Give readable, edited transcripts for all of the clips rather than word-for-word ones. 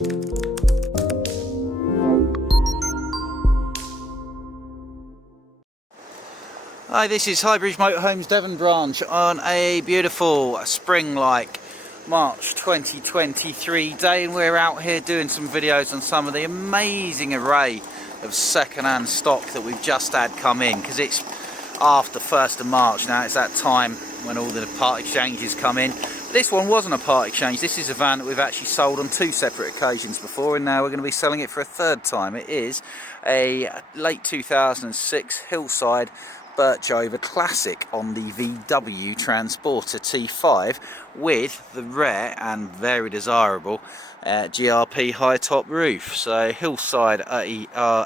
Hi, this is Highbridge Motorhomes Devon Branch on a beautiful spring-like March 2023 day, and we're out here doing some videos on some of the amazing array of second-hand stock that we've just had come in, because it's after 1st of March now. It's that time when all the part exchanges come in. This one wasn't a part exchange. This is a van that we've actually sold on 2 separate occasions before, and now we're going to be selling it for a 3rd time. It is a late 2006 Hillside Birchover Classic on the VW Transporter T5 with the rare and very desirable GRP high top roof. So Hillside are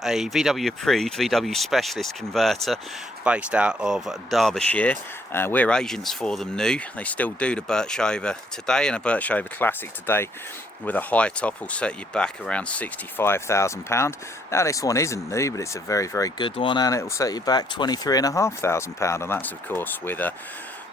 a VW approved VW specialist converter based out of Derbyshire. We're agents for them new. They still do the Birchover today, and a Birchover Classic today with a high top will set you back around £65,000. Now this one isn't new, but it's a very, very good one, and it will set you back £23,500, and that's of course with a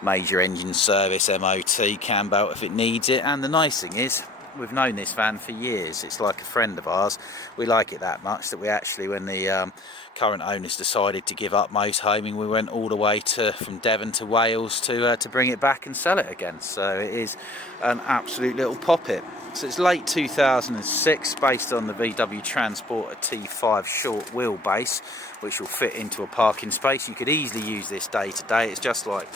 major engine service, MOT, cam belt if it needs it. And the nice thing is, we've known this van for years. It's like a friend of ours. We like it that much that we actually, when the current owners decided to give up motorhoming, we went all the way from Devon to Wales to bring it back and sell it again. So it is an absolute little poppet. So it's late 2006, based on the VW Transporter T5 short wheelbase, which will fit into a parking space. You could easily use this day to day. It's just like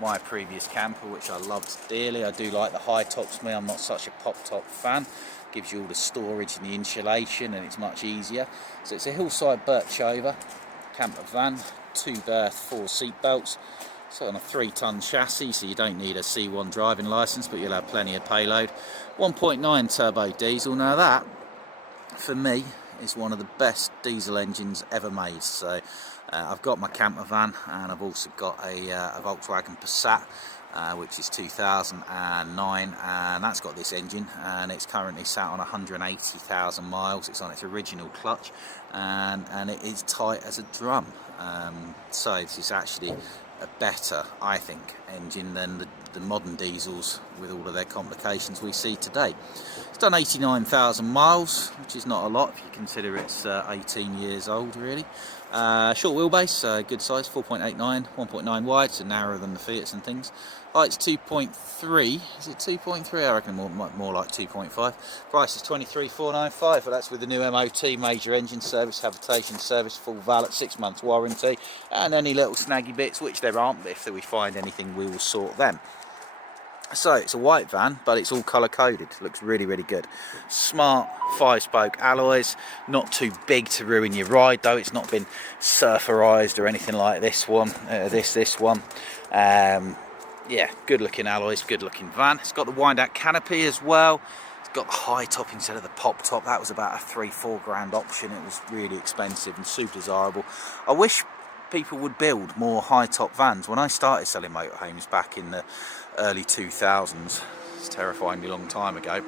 my previous camper, which I loved dearly. I do like the high tops. I'm not such a pop top fan. Gives you all the storage and the insulation, and it's much easier. So it's a Hillside Birchover camper van, 2 berth, 4 seat belts. So on a 3-ton chassis, so you don't need a C1 driving licence, but you'll have plenty of payload. 1.9 turbo diesel. Now that, for me, is one of the best diesel engines ever made. So I've got my camper van, and I've also got a Volkswagen Passat, which is 2009, and that's got this engine, and it's currently sat on 180,000 miles. It's on its original clutch, and it is tight as a drum. So this is actually a better, I think, engine than the modern diesels with all of their complications we see today. It's done 89,000 miles, which is not a lot if you consider it's 18 years old really. Short wheelbase, good size, 4.89, 1.9 wide, so narrower than the Fiats and things. Height's 2.3, is it 2.3? I reckon more like 2.5. Price is 23,495, but that's with the new MOT, major engine service, habitation service, full valet, 6 months warranty, and any little snaggy bits, which there aren't, but if we find anything we will sort them. So it's a white van, but it's all colour coded. Looks really, really good. Smart 5-spoke alloys, not too big to ruin your ride though. It's not been surferized or anything like this one. This one. Yeah, good looking alloys, good looking van. It's got the wind out canopy as well. It's got the high top instead of the pop top. That was about a 3-4 grand option. It was really expensive and super desirable. I wish people would build more high top vans. When I started selling motorhomes back in the early 2000s, it's terrifyingly long time ago,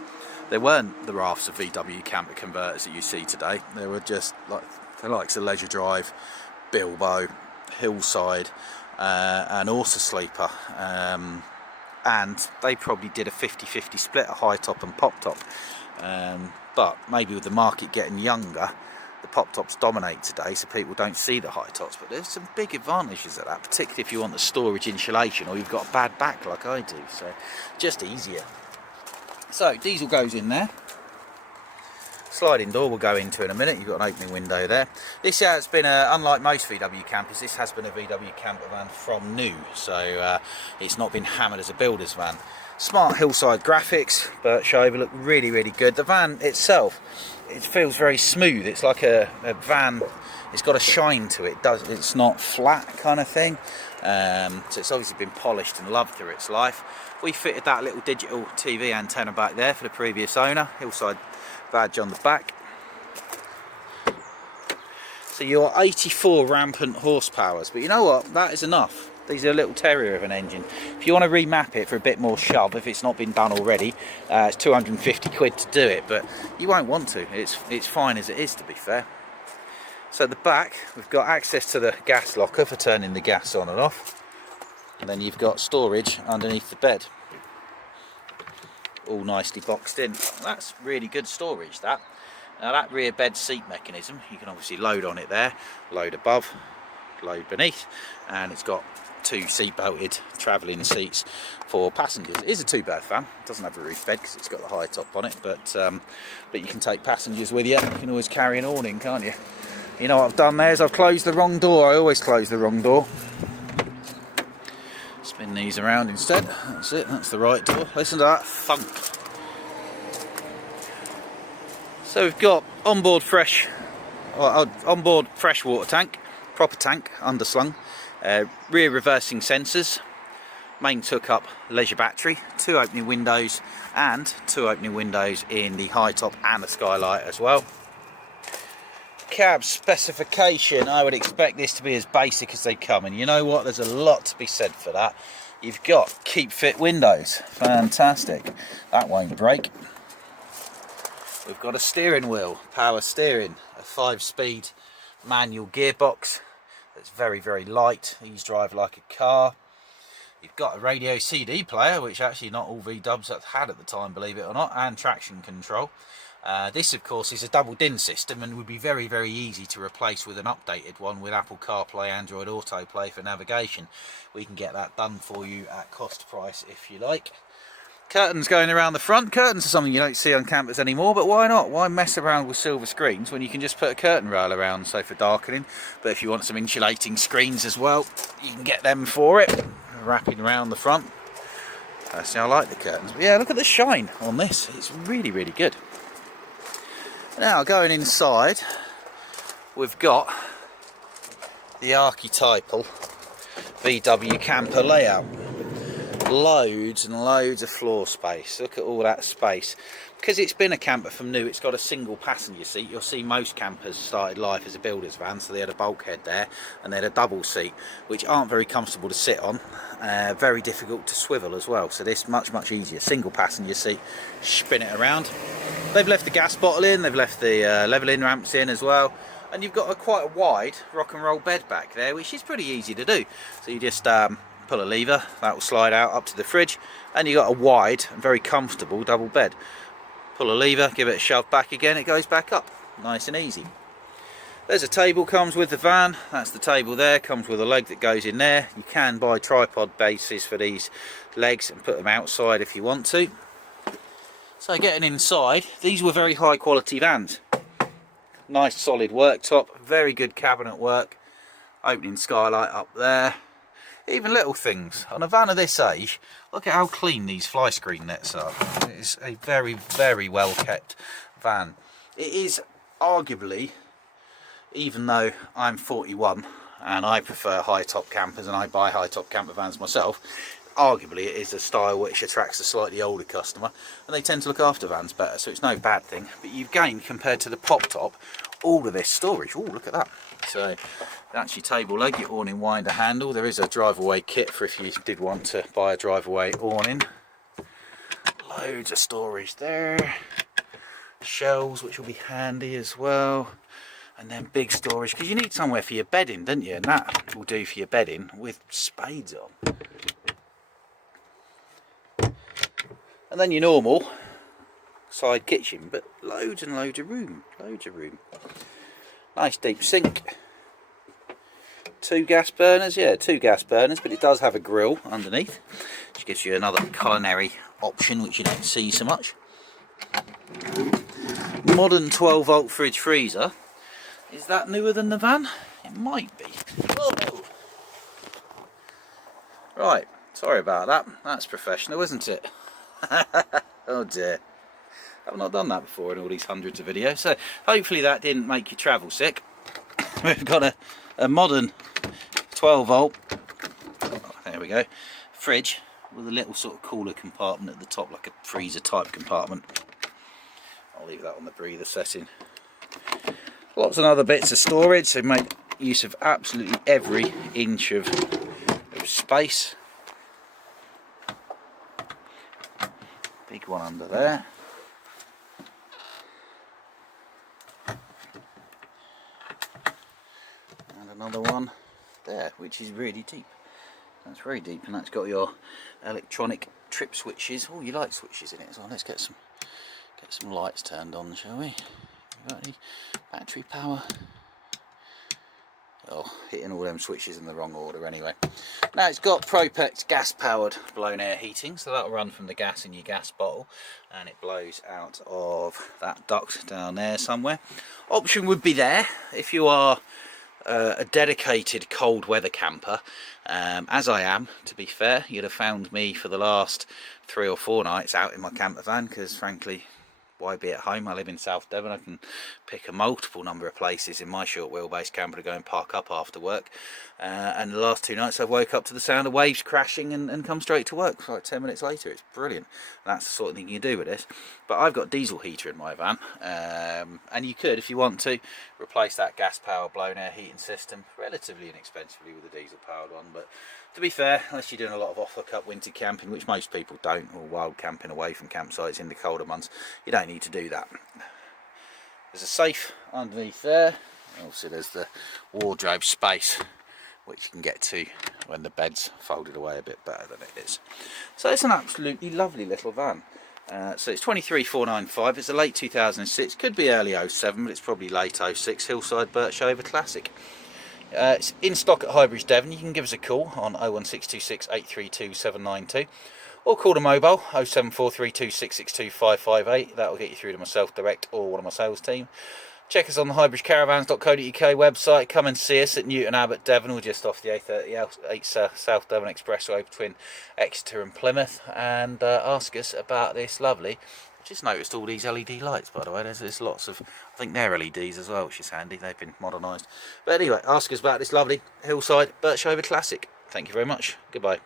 there weren't the rafts of VW camper converters that you see today. There were just like the likes of Leisure Drive, Bilbo, Hillside, and also Sleeper, and they probably did a 50-50 split, a high top and pop top, but maybe with the market getting younger, the pop tops dominate today, so people don't see the high tops. But there's some big advantages of that, particularly if you want the storage insulation or you've got a bad back like I do, so just easier. So diesel goes in there. Sliding door we'll go into in a minute. You've got an opening window there. This has been, unlike most VW campers, this has been a VW camper van from new, so it's not been hammered as a builder's van. Smart Hillside graphics, Birchover, look really, really good. The van itself, it feels very smooth. It's like a van, it's got a shine to it. It's not flat kind of thing. So it's obviously been polished and loved through its life. We fitted that little digital TV antenna back there for the previous owner. Hillside badge on the back. So you're 84 rampant horsepowers, but you know what, that is enough. These are a little terrier of an engine. If you want to remap it for a bit more shove, if it's not been done already, it's 250 quid to do it, but you won't want to. It's fine as it is, to be fair. So at the back, we've got access to the gas locker for turning the gas on and off, and then you've got storage underneath the bed. all nicely boxed in. That's really good storage, that. Now that rear bed seat mechanism, you can obviously load on it there, load above, load beneath, and it's got 2 seat belted travelling seats for passengers. It is a 2-berth van. It doesn't have a roof bed because it's got the high top on it, but you can take passengers with you. You can always carry an awning, can't you? You know what I've done there is I've closed the wrong door. I always close the wrong door. Spin these around instead. That's it, that's the right door. Listen to that thunk. So we've got onboard fresh water tank, proper tank, underslung, rear reversing sensors, main took up leisure battery, 2 opening windows, and 2 opening windows in the high top and the skylight as well. Cab specification, I would expect this to be as basic as they come, and you know what, there's a lot to be said for that. You've got keep fit windows, fantastic, that won't break. We've got a steering wheel, power steering, a 5-speed manual gearbox that's very, very light, easy drive like a car. You've got a radio CD player, which actually not all V-dubs have had at the time, believe it or not, and traction control. This of course is a double DIN system and would be very, very easy to replace with an updated one with Apple CarPlay, Android Autoplay for navigation. We can get that done for you at cost price if you like. Curtains going around the front. Curtains are something you don't see on campers anymore, but why not? Why mess around with silver screens when you can just put a curtain rail around, so for darkening. But if you want some insulating screens as well, you can get them for it, wrapping around the front. Personally, I like the curtains, but yeah, look at the shine on this. It's really, really good. Now going inside, we've got the archetypal VW camper layout. Loads and loads of floor space. Look at all that space. Because it's been a camper from new, it's got a single passenger seat. You'll see most campers started life as a builder's van, so they had a bulkhead there and they had a double seat, which aren't very comfortable to sit on, very difficult to swivel as well. So this much easier. Single passenger seat, spin it around. They've left the gas bottle in, they've left the levelling ramps in as well, and you've got quite a wide rock and roll bed back there, which is pretty easy to do. So you just pull a lever, that will slide out up to the fridge, and you've got a wide and very comfortable double bed. Pull a lever, give it a shove back again, it goes back up, nice and easy. There's a table comes with the van, that's the table there, comes with a leg that goes in there. You can buy tripod bases for these legs and put them outside if you want to. So getting inside, these were very high quality vans. Nice solid worktop, very good cabinet work, opening skylight up there. Even little things. On a van of this age, look at how clean these fly screen nets are. It is a very, very well kept van. It is arguably, even though I'm 41 and I prefer high top campers and I buy high top camper vans myself, arguably it is a style which attracts a slightly older customer and they tend to look after vans better, so it's no bad thing. But you've gained, compared to the pop top, all of this storage. Oh, look at that. So that's your table leg, your awning winder handle. There is a drive-away kit for if you did want to buy a drive-away awning. Loads of storage there. Shelves, which will be handy as well. And then big storage, because you need somewhere for your bedding, don't you? And that will do for your bedding with spades on. And then your normal side kitchen, but loads and loads of room. Loads of room. Nice deep sink. 2 gas burners, yeah, 2 gas burners, but it does have a grill underneath, which gives you another culinary option which you don't see so much. Modern 12-volt fridge freezer. Is that newer than the van? It might be. Whoa. Right, sorry about that. That's professional, isn't it? Oh dear. I've not done that before in all these hundreds of videos, so hopefully that didn't make you travel sick. We've got a modern 12-volt, there we go, fridge with a little sort of cooler compartment at the top, like a freezer type compartment. I'll leave that on the breather setting. Lots of other bits of storage, so make use of absolutely every inch of space. Big one under there. And another one there, which is really deep. That's very deep, and that's got your electronic trip switches. Oh, you like switches in it as well. Let's get some lights turned on, shall we? Got any battery power? Oh, hitting all them switches in the wrong order anyway. Now it's got Propex gas powered blown air heating, so that'll run from the gas in your gas bottle and it blows out of that duct down there somewhere. Option would be there if you are a dedicated cold weather camper, as I am, to be fair. You'd have found me for the last 3 or 4 nights out in my camper van, because frankly, why be at home? I live in South Devon. I can pick a multiple number of places in my short wheelbase camper to go and park up after work, and the last 2 nights I've woke up to the sound of waves crashing and come straight to work like 10 minutes later. It's brilliant. That's the sort of thing you do with this. But I've got diesel heater in my van, and you could, if you want to, replace that gas powered blown air heating system relatively inexpensively with a diesel powered one. But to be fair, unless you're doing a lot of off-the-cup winter camping, which most people don't, or wild camping away from campsites in the colder months, you don't need to do that. There's a safe underneath there. Also there's the wardrobe space, which you can get to when the bed's folded away a bit better than it is. So it's an absolutely lovely little van. So it's 23,495. It's a late 2006, could be early 07, but it's probably late 06 Hillside Birchover Classic. It's in stock at Highbridge Devon. You can give us a call on 01626 832 792, or call the mobile 07432 662 558. That will get you through to myself direct or one of my sales team. Check us on the highbridgecaravans.co.uk website. Come and see us at Newton Abbot, Devon, or just off the A38 South Devon Expressway between Exeter and Plymouth, and ask us about this lovely. Just noticed all these LED lights, by the way. There's lots of, I think they're LEDs as well, which is handy. They've been modernised. But anyway, ask us about this lovely Hillside Birchover Classic. Thank you very much. Goodbye.